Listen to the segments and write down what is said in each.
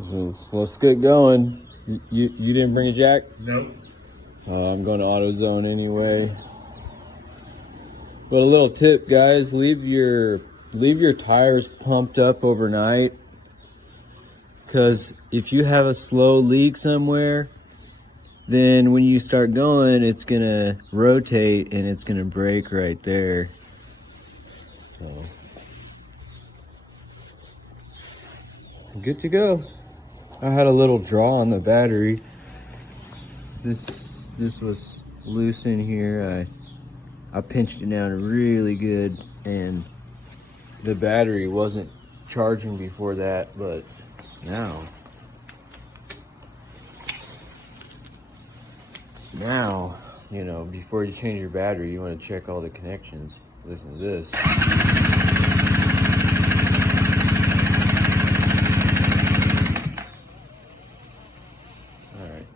Let's get going. You didn't bring a jack? Nope. I'm going to AutoZone anyway. But a little tip, guys: leave your tires pumped up overnight, because if you have a slow leak somewhere, then when you start going, it's gonna rotate and it's gonna break right there. So good to go. I had a little draw on the battery. This was loose in here. I pinched it down really good, and the battery wasn't charging before that, but now, you know, before you change your battery, you want to check all the connections. Listen to this. All right,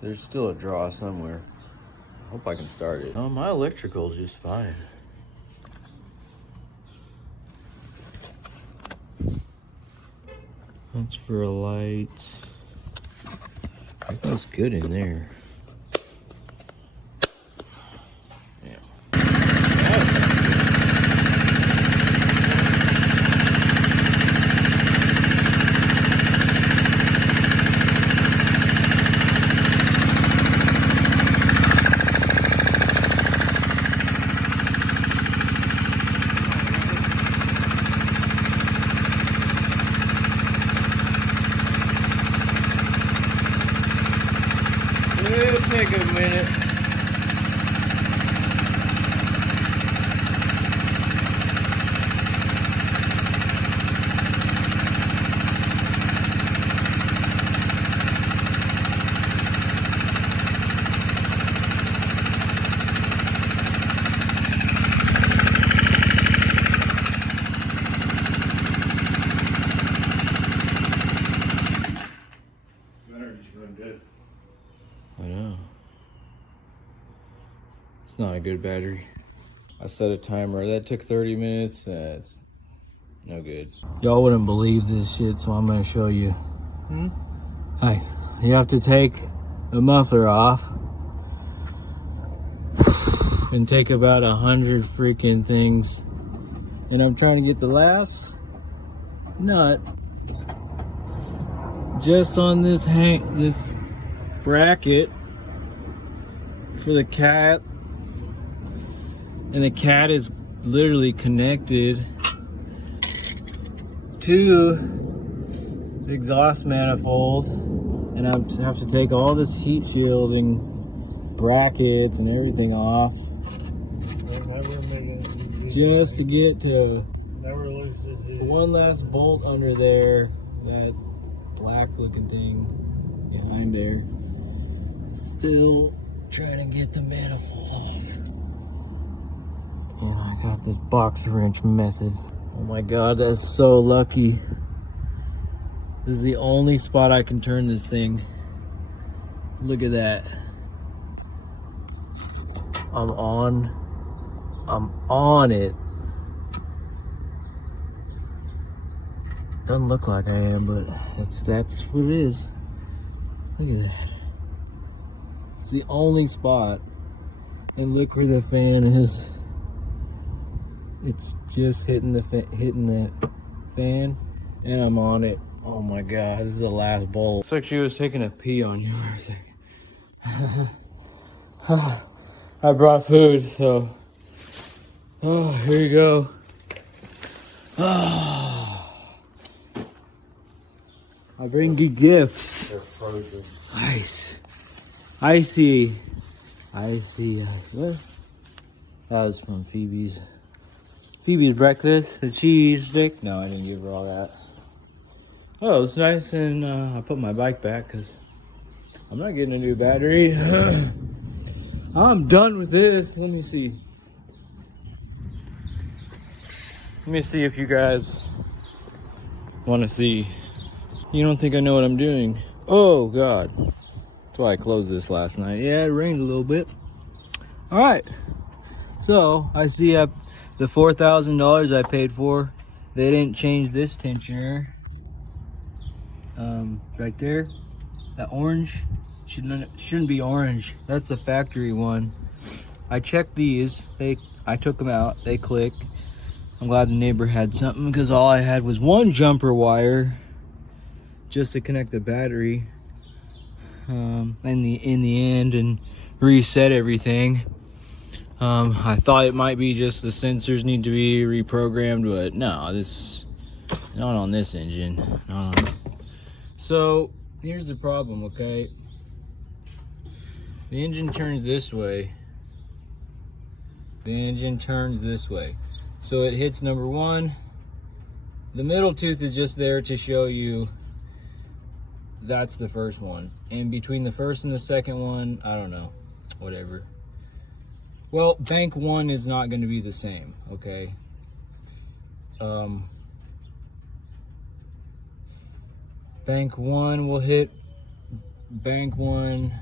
there's still a draw somewhere. I hope I can start it. Oh, my electrical's just fine. That's for a light. That was good in there. It'll take a minute. I know. It's not a good battery. I set a timer. That took 30 minutes. That's no good. Y'all wouldn't believe this shit, so I'm gonna show you. Hi. You have to take the muffler off and take about 100 freaking things. And I'm trying to get the last nut just on this this bracket for the cat, and the cat is literally connected to the exhaust manifold, and I have to take all this heat shielding brackets and everything off just to get to one last bolt under there, that black looking thing behind there. Still trying to get the manifold off. And I got this box wrench method. Oh my god, that's so lucky. This is the only spot I can turn this thing. Look at that. I'm on it. Doesn't look like I am, but that's what it is. Look at that. It's the only spot. And look where the fan is. It's just hitting the fan, and I'm on it. Oh my god, this is the last bolt. Looks like she was taking a pee on you for a second. I brought food, so here you go. I bring you gifts. They're frozen. Ice. Icy. What? That was from Phoebe's breakfast. The cheese stick. No, I didn't give her all that. Oh, it's nice, and I put my bike back because I'm not getting a new battery. I'm done with this. Let me see. Let me see if you guys want to see. You don't think I know what I'm doing? Oh god. That's why I closed this last night. Yeah, it rained a little bit. All right. So I see the $4,000 I paid for. They didn't change this tensioner. Right there. That orange shouldn't be orange. That's the factory one. I checked these. I took them out. They click. I'm glad the neighbor had something because all I had was one jumper wire just to connect the battery in the end and reset everything. I thought it might be just the sensors need to be reprogrammed, but no, not on this engine. Not on. So here's the problem, okay? The engine turns this way. The engine turns this way. So it hits number one. The middle tooth is just there to show you that's the first one. And between the first and the second one, I don't know, whatever. Well, bank one is not going to be the same, okay? Bank one will hit bank one,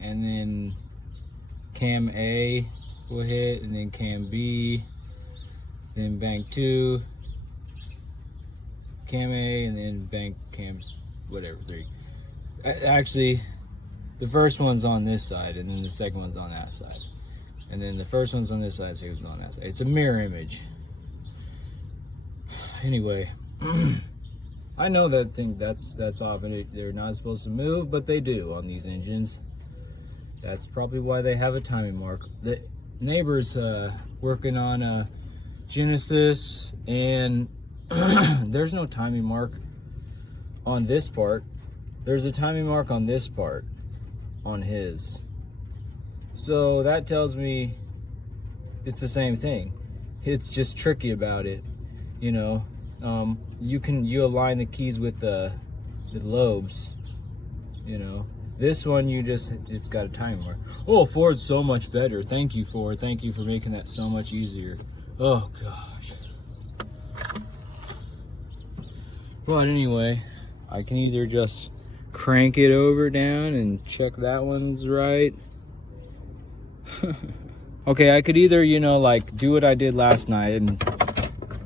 and then cam A will hit, and then cam B, then bank two, cam A, and then bank cam, whatever, 3. Actually, the first one's on this side, and then the second one's on that side. And then the first one's on this side, second one's on that side. It's a mirror image. Anyway, I know that thing that's off, and they're not supposed to move, but they do on these engines. That's probably why they have a timing mark. The neighbor's working on a Genesis, and there's no timing mark on this part. There's a timing mark on this part on his. So that tells me it's the same thing. It's just tricky about it, you know. You align the keys with the lobes, you know. This one it's got a timing mark. Oh, Ford's so much better. Thank you, Ford. Thank you for making that so much easier. Oh gosh. But anyway, I can either just crank it over down and check that one's right. Okay, I could either, you know, like do what I did last night and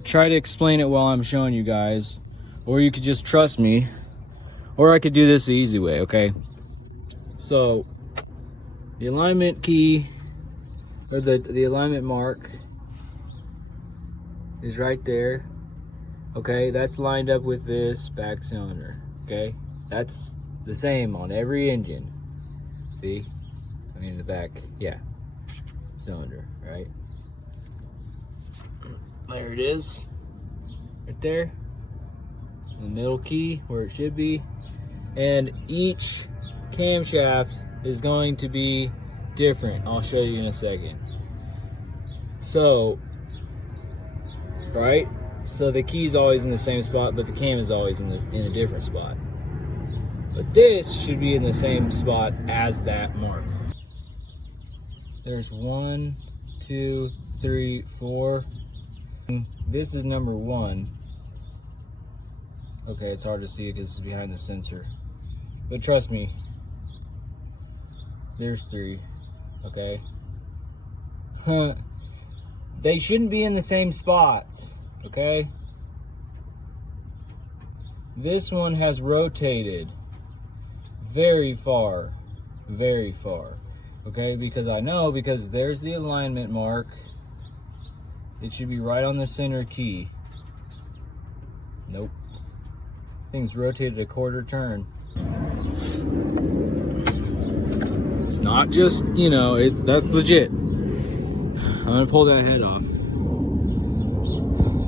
try to explain it while I'm showing you guys, or you could just trust me, or I could do this the easy way, okay? So the alignment key, or the alignment mark is right there. Okay, that's lined up with this back cylinder. Okay, that's the same on every engine. See, I mean the back, yeah, cylinder, right? There it is, right there. The middle key where it should be, and each camshaft is going to be different. I'll show you in a second. So, right? So the key's always in the same spot, but the cam is always in a different spot. But this should be in the same spot as that mark. There's 1, 2, 3, 4. This is number 1. Okay, it's hard to see it because it's behind the sensor. But trust me, there's 3. Okay? They shouldn't be in the same spots. Okay? This one has rotated very far. Very far. Okay? Because I know, because there's the alignment mark. It should be right on the center key. Nope. Thing's rotated a quarter turn. It's not just, you know, that's legit. I'm gonna pull that head off.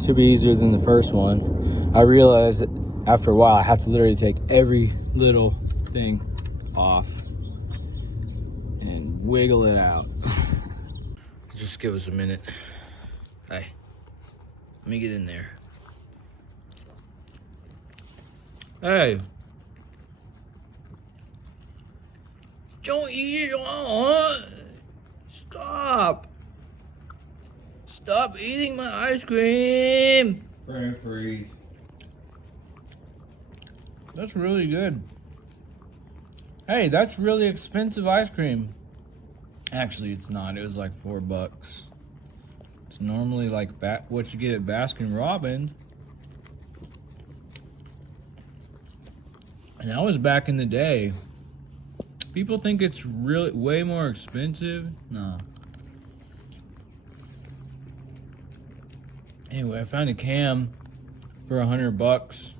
Should be easier than the first one. I realized that after a while I have to literally take every little thing off and wiggle it out. Just give us a minute. Hey, let me get in there. Hey, don't eat it all. Stop. Stop eating my ice cream. Freeze. That's really good. Hey, that's really expensive ice cream. Actually, it's not. It was like $4. It's normally like what you get at Baskin Robbins. And that was back in the day. People think it's really way more expensive. No. Anyway, I found a cam for $100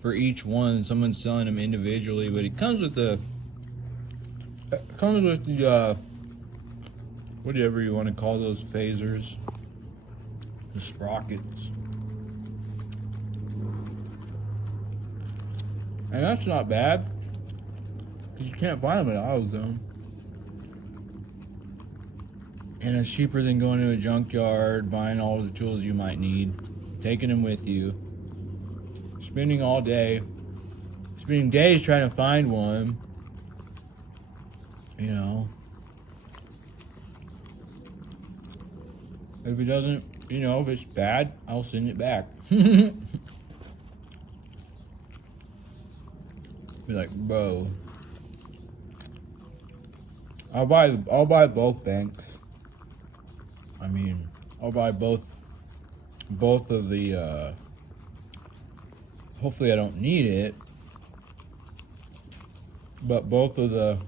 for each one. Someone's selling them individually, but it comes with the whatever you want to call those phasers, the sprockets. And that's not bad, because you can't find them at AutoZone. And it's cheaper than going to a junkyard, buying all the tools you might need, taking them with you, spending days trying to find one, you know. If it doesn't, you know, if it's bad, I'll send it back. Be like, bro, I'll buy both banks. I mean, I'll buy both of the, hopefully I don't need it, but both of the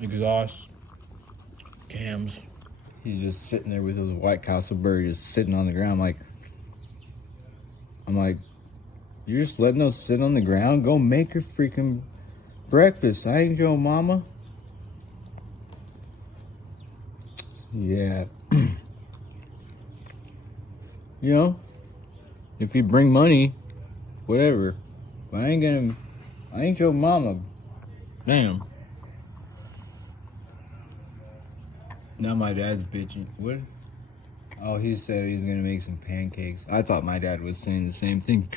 exhaust cams. He's just sitting there with those White Castle burgers sitting on the ground. I'm like, you're just letting those sit on the ground? Go make your freaking breakfast. I ain't your mama. Yeah. You know, if you bring money, whatever. But I ain't your mama. Damn. Now my dad's bitching. What? Oh, he said he's gonna make some pancakes. I thought my dad was saying the same thing.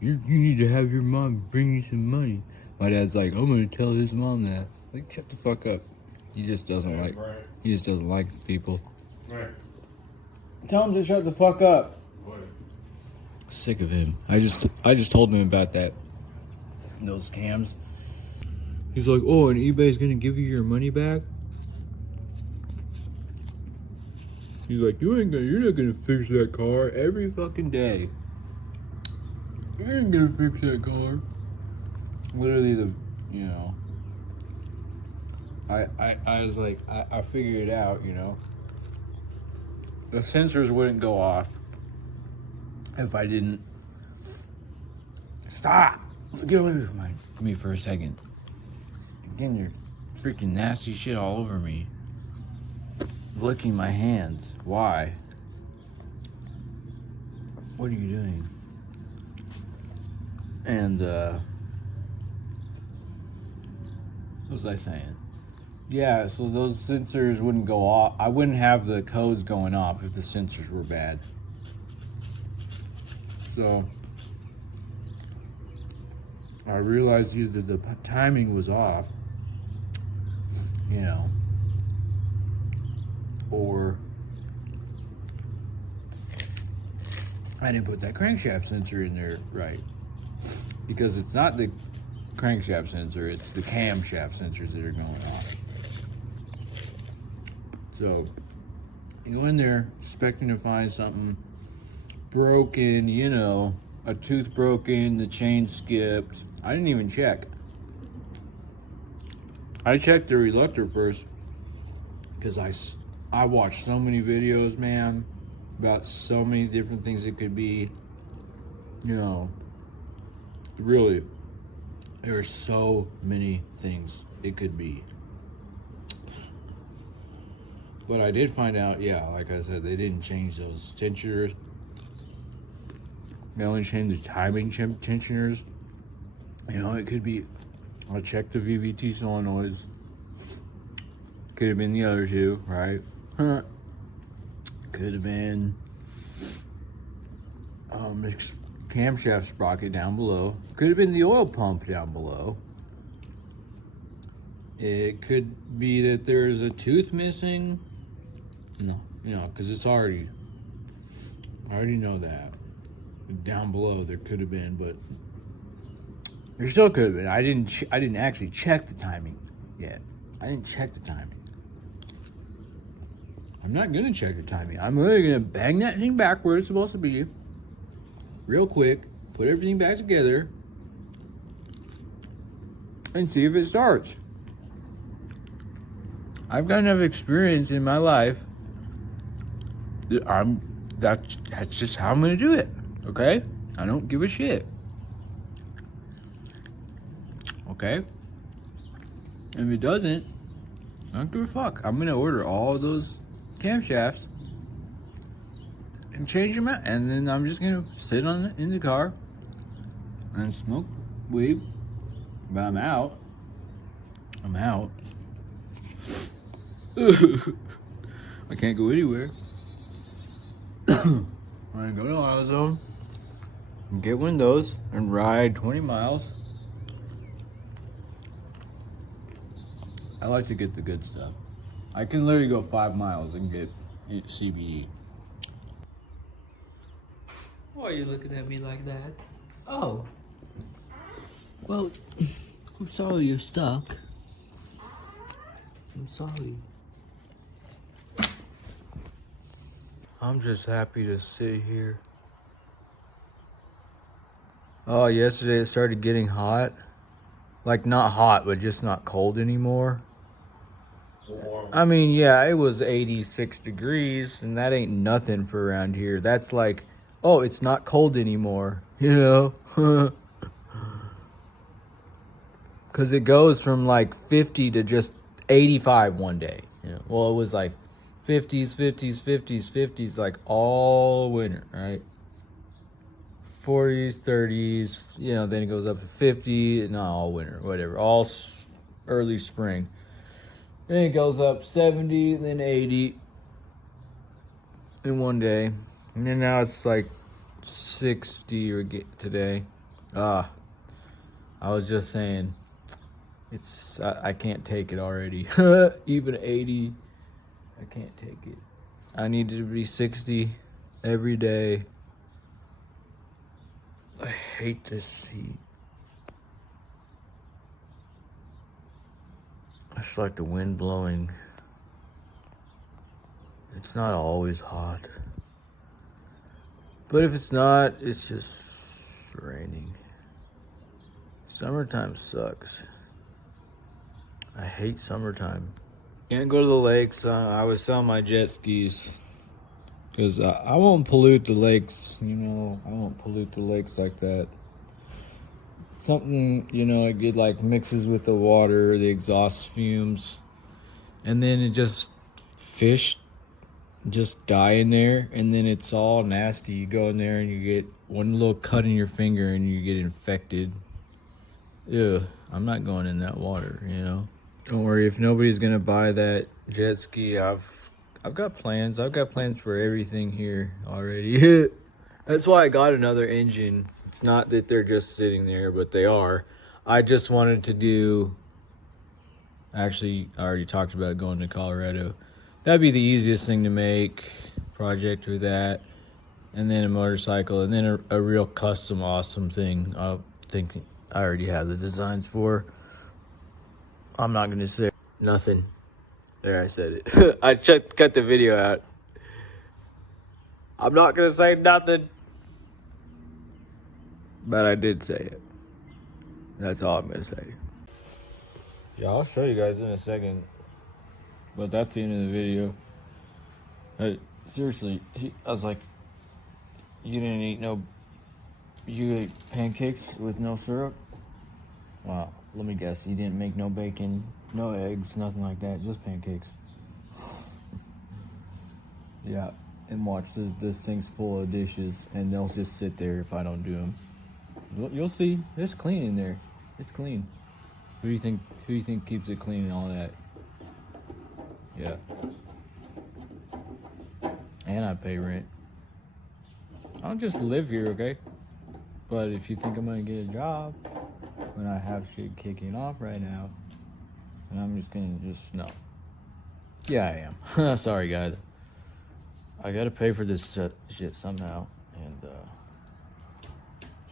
You need to have your mom bring you some money. My dad's like, I'm gonna tell his mom that. Like, shut the fuck up. He just doesn't like people. Right. Tell him to shut the fuck up. What? Sick of him. I just told him about those cams. He's like, oh, and eBay's gonna give you your money back? He's like, you're not gonna fix that car every fucking day. You ain't gonna fix that car. Literally I was like, I figured it out, you know. The sensors wouldn't go off if I didn't. Stop! Get away from me for a second. Again, you're freaking nasty shit all over me. Licking my hands. Why? What are you doing? And, what was I saying? Yeah, so those sensors wouldn't go off. I wouldn't have the codes going off if the sensors were bad. So I realized either the timing was off, you know, or I didn't put that crankshaft sensor in there right. Because it's not the crankshaft sensor, it's the camshaft sensors that are going off. So, you go in there expecting to find something broken, you know, a tooth broken, the chain skipped. I didn't even check. I checked the reluctor first because I watched so many videos, man, about so many different things it could be. You know, really, there are so many things it could be. But I did find out, yeah, like I said, they didn't change those tensioners. They only changed the timing tensioners. You know, it could be, I checked the VVT solenoids. Could have been the other two, right? Could have been camshaft sprocket down below. Could have been the oil pump down below. It could be that there's a tooth missing. No, you know, because it's already, I already know that. Down below there could have been, but there still could have been. I didn't actually check the timing yet. I didn't check the timing. I'm not gonna check the timing. I'm really gonna bang that thing back where it's supposed to be, real quick. Put everything back together, and see if it starts. I've got enough experience in my life that that's just how I'm gonna do it. Okay? I don't give a shit. Okay? And if it doesn't, I don't give a fuck. I'm gonna order all those camshafts and change them out, and then I'm just gonna sit in the car and smoke weed. But I'm out. I can't go anywhere. I'm gonna go to AutoZone and get one of those and ride 20 miles. I like to get the good stuff. I can literally go 5 miles and get CBD. Why are you looking at me like that? Oh. Well, I'm sorry you're stuck. I'm sorry. I'm just happy to sit here. Oh, yesterday it started getting hot. Like, not hot, but just not cold anymore. Warm. I mean, yeah, it was 86 degrees, and that ain't nothing for around here. That's like, oh, it's not cold anymore, you know? Because it goes from like 50 to just 85 one day. You know? Well, it was like 50s, 50s, 50s, 50s, like all winter, right? 40s, 30s, you know, then it goes up to 50, not all winter, whatever, all early spring. Then it goes up 70, then 80 in one day. And then now it's like 60 or today. I was just saying, I can't take it already. Even 80, I can't take it. I need it to be 60 every day. I hate this heat. It's like the wind blowing. It's not always hot. But if it's not, it's just raining. Summertime sucks. I hate summertime. Can't go to the lakes. I was selling my jet skis. Because I won't pollute the lakes, you know. I won't pollute the lakes like that. Something, you know, it like mixes with the water, the exhaust fumes. And then it just, fish just die in there. And then it's all nasty. You go in there and you get one little cut in your finger and you get infected. Ew, I'm not going in that water, you know. Don't worry, if nobody's going to buy that jet ski, I've got plans. I've got plans for everything here already. That's why I got another engine. It's not that they're just sitting there, but they are. I just wanted to do... Actually, I already talked about going to Colorado. That'd be the easiest thing to make. Project with that. And then a motorcycle. And then a real custom awesome thing. I think I already have the designs for. I'm not going to say nothing. There, I said it. I cut the video out. I'm not going to say nothing. But I did say it. That's all I'm going to say. Yeah, I'll show you guys in a second. But that's the end of the video. Seriously, I was like, you ate pancakes with no syrup? Wow, let me guess. You didn't make no bacon, no eggs, nothing like that, just pancakes. Yeah, and watch, this thing's full of dishes, and they'll just sit there if I don't do them. You'll see, it's clean in there. It's clean. Who do you think keeps it clean and all that? Yeah. And I pay rent. I don't just live here, okay? But if you think I'm gonna get a job when I have shit kicking off right now, and I'm just gonna no. Yeah, I am. Sorry, guys. I gotta pay for this shit somehow, and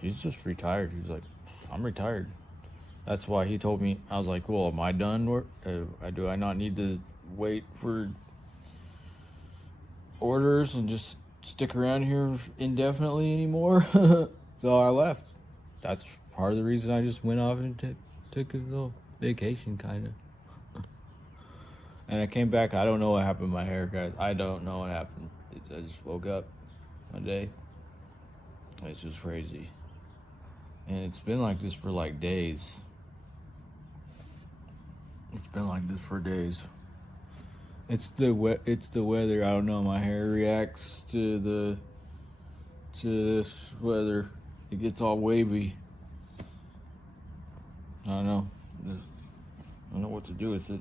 she's just retired. He's like, I'm retired. That's why he told me. I was like, well, am I done work? Do I not need to wait for orders and just stick around here indefinitely anymore? So I left. That's part of the reason I just went off and Took a little vacation, kind of. And I came back. I don't know what happened to my hair, guys. I don't know what happened. I just woke up one day. It's just crazy. And it's been like this for like days. It's been like this for days. It's the weather. I don't know. My hair reacts to this weather. It gets all wavy. I don't know. I don't know what to do with it.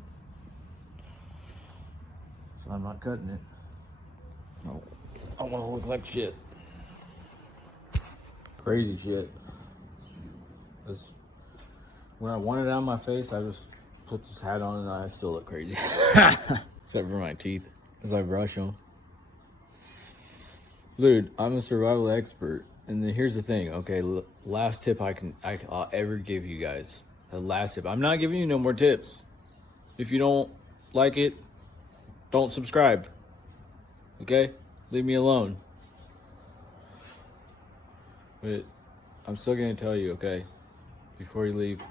So I'm not cutting it. No, I want to look like shit. Crazy shit. When I want it on my face, I just put this hat on and I still look crazy. Except for my teeth, as I brush them. Dude, I'm a survival expert. And then here's the thing, okay? Last tip I'll ever give you guys. The last tip. I'm not giving you no more tips. If you don't like it, don't subscribe. Okay? Leave me alone. But I'm still gonna tell you, okay? Before you leave.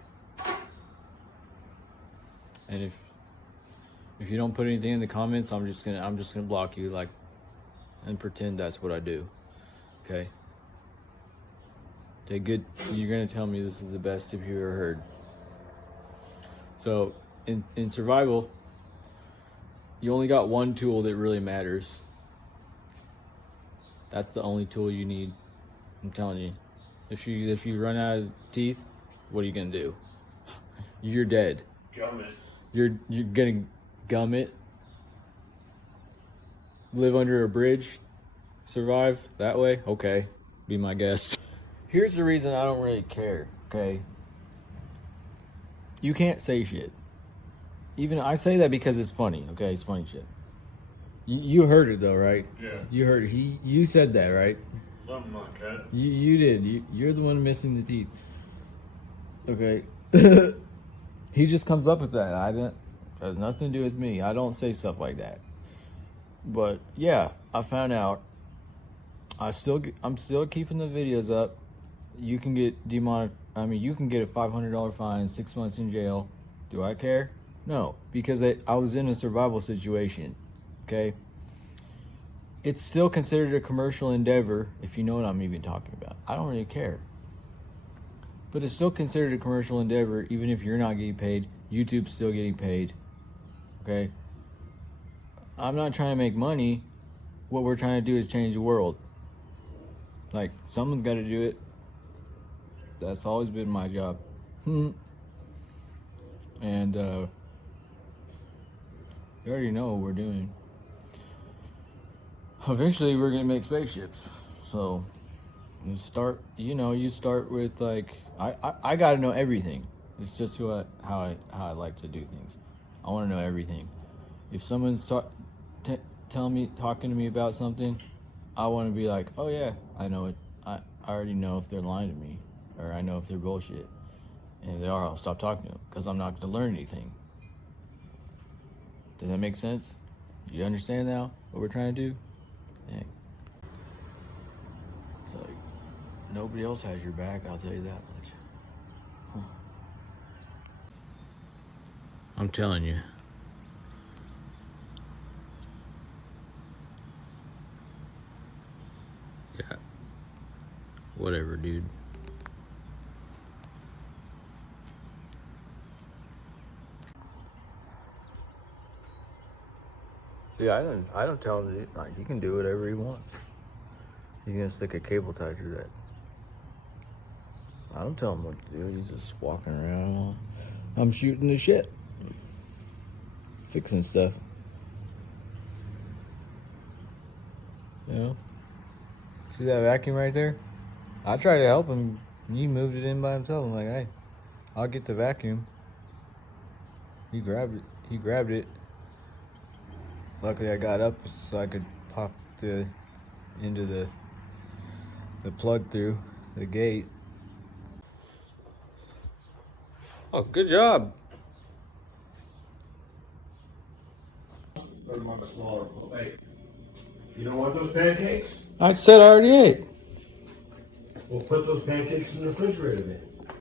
And if you don't put anything in the comments, I'm just gonna block you, like, and pretend that's what I do. Okay? You're gonna tell me this is the best tip you ever heard. So in survival, you only got one tool that really matters. That's the only tool you need. I'm telling you. If you run out of teeth, what are you gonna do? You're dead. Gum it. You're gonna gum it. Live under a bridge. Survive that way? Okay. Be my guest. Here's the reason I don't really care, okay? You can't say shit. Even I say that because it's funny, okay? It's funny shit. You heard it though, right? Yeah. You heard it. You said that, right? Something like that. You did. You're the one missing the teeth. Okay. He just comes up with that. It has nothing to do with me. I don't say stuff like that. But yeah, I found out. I'm still keeping the videos up. You can get you can get a $500 fine, 6 months in jail. Do I care? No, because I was in a survival situation. Okay. It's still considered a commercial endeavor, if you know what I'm even talking about. I don't really care. But it's still considered a commercial endeavor, even if you're not getting paid. YouTube's still getting paid. Okay? I'm not trying to make money. What we're trying to do is change the world. Like, someone's got to do it. That's always been my job. And, you already know what we're doing. Eventually, we're going to make spaceships. So, you start with, like, I got to know everything. It's just how I like to do things. I want to know everything. If someone's talking to me about something, I want to be like, oh yeah, I know it. I already know if they're lying to me, or I know if they're bullshit. And if they are, I'll stop talking to them, because I'm not going to learn anything. Does that make sense? You understand now what we're trying to do? Dang. It's like, nobody else has your back, I'll tell you that much. Huh. I'm telling you. Yeah. Whatever, dude. Yeah, I don't tell him like he can do whatever he wants. He's gonna stick a cable tie through that. I don't tell him what to do. He's just walking around. I'm shooting the shit, fixing stuff. You know? See that vacuum right there? I tried to help him. He moved it in by himself. I'm like, hey, I'll get the vacuum. He grabbed it. Luckily, I got up so I could pop into the plug through the gate. Oh, good job. Hey, you don't want those pancakes? I said I already ate. We'll put those pancakes in the refrigerator then.